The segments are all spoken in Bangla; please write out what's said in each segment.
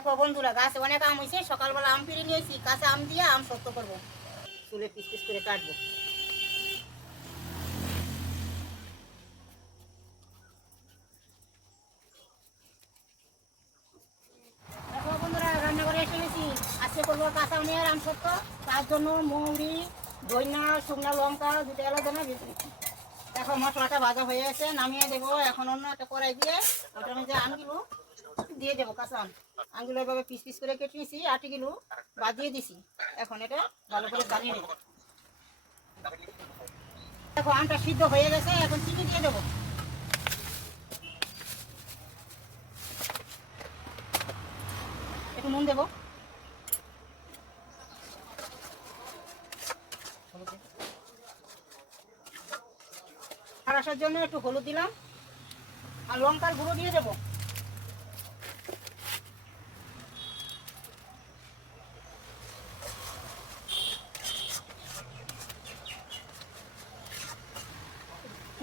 দেখো বন্ধুরা, গাছে অনেক আম হয়েছে। সকালবেলা আম পেড়ে নিয়েছি, কাঁচা আম দিয়ে আম সত্য করবো। চুলে পিস পিস করে কাটবো। দেখো বন্ধুরা, রান্নাঘরে এসে গেছি। আজকে করবো কাঁচা আম আর আম সত্য। তার জন্য মৌরি, ধইনা, শুকনা লঙ্কা, দুটো এলাচ দানা ভেজে নিচ্ছি। দেখো মশলাটা ভাজা হয়ে গেছে, নামিয়ে দেবো। এখন অন্য একটা কড়াই দিয়ে ওটার মধ্যে আমগুলো দিয়ে দেবো। কাঁচা আম আমগুলো এভাবে পিস পিস করে কেটে নিয়েছি, 8 কিলো বাজিয়ে দিছি। এখন এটা ভালো করে বানিয়ে নেবো। দেখো আমটা সিদ্ধ হয়ে গেছে, এখন চিনি দিয়ে দেবো। একটু নুন দেবো, আর আসার জন্য একটু হলুদ দিলাম, আর লঙ্কার গুঁড়ো দিয়ে দেবো।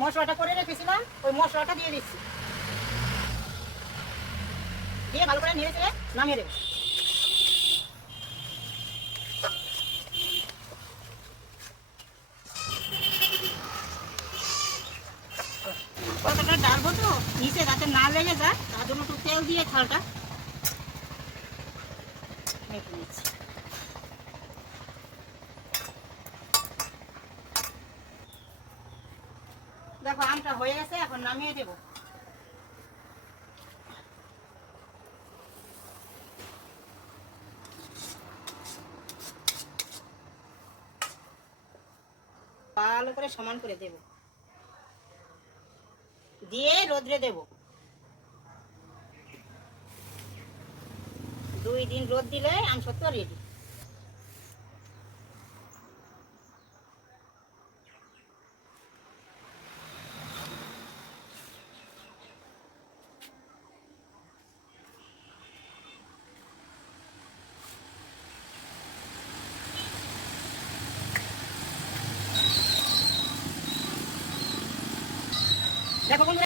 মশলাটা করে রেখেছিলাম, ওই মশলাটা দিয়ে দিচ্ছি। দিয়ে ভালো করে নেড়ে চেড়ে নামিয়ে দেবো। কতটা ডালবো তো নিচে যাতে না লেগে যায়, তার জন্য একটু তেল দিয়ে থালটা মেখে নিচ্ছি। দেখো আমটা হয়ে গেছে, এখন নামিয়ে দেবো। ভালো করে সমান করে দেব, দিয়ে রোদ্রে দেব। 2 দিন রোদ দিলে আম সত্য রেডি। দেখো বন্ধুরা।